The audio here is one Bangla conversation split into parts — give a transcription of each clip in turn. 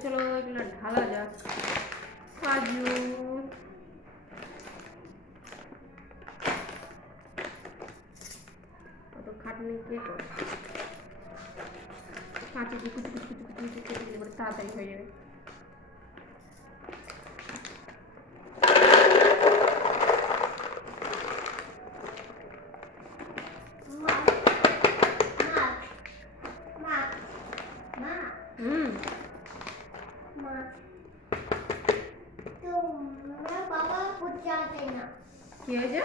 চলো এগুলো ঢালা যাক। কাজু, কত খাটনি কে করে, কাঁচি দিয়ে কুচি কুচি কুচি কুচি কুচি কেটে দিলে তাড়াতাড়ি হয়ে যাবে। কি হয়েছে?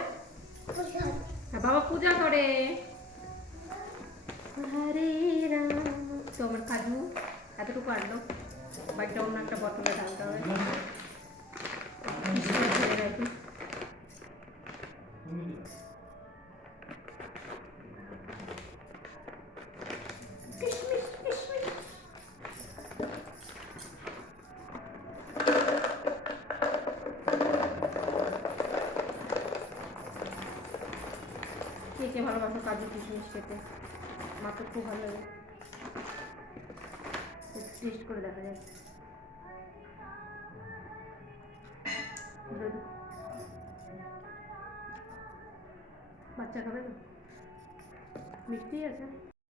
বাবা পূজা করে। হরে রাম। তো আমার কাজু এতটুকু আনলো, বাড়িটা অন্য একটা বোতলে ঢালতে হবে। কে কে ভালোবাসো কাজু কিশমিশ খেতে? আমার তো খুব ভালো লাগে, টেস্ট করে দেখা যায়। বাচ্চা খাবে তো, মিষ্টি আছে।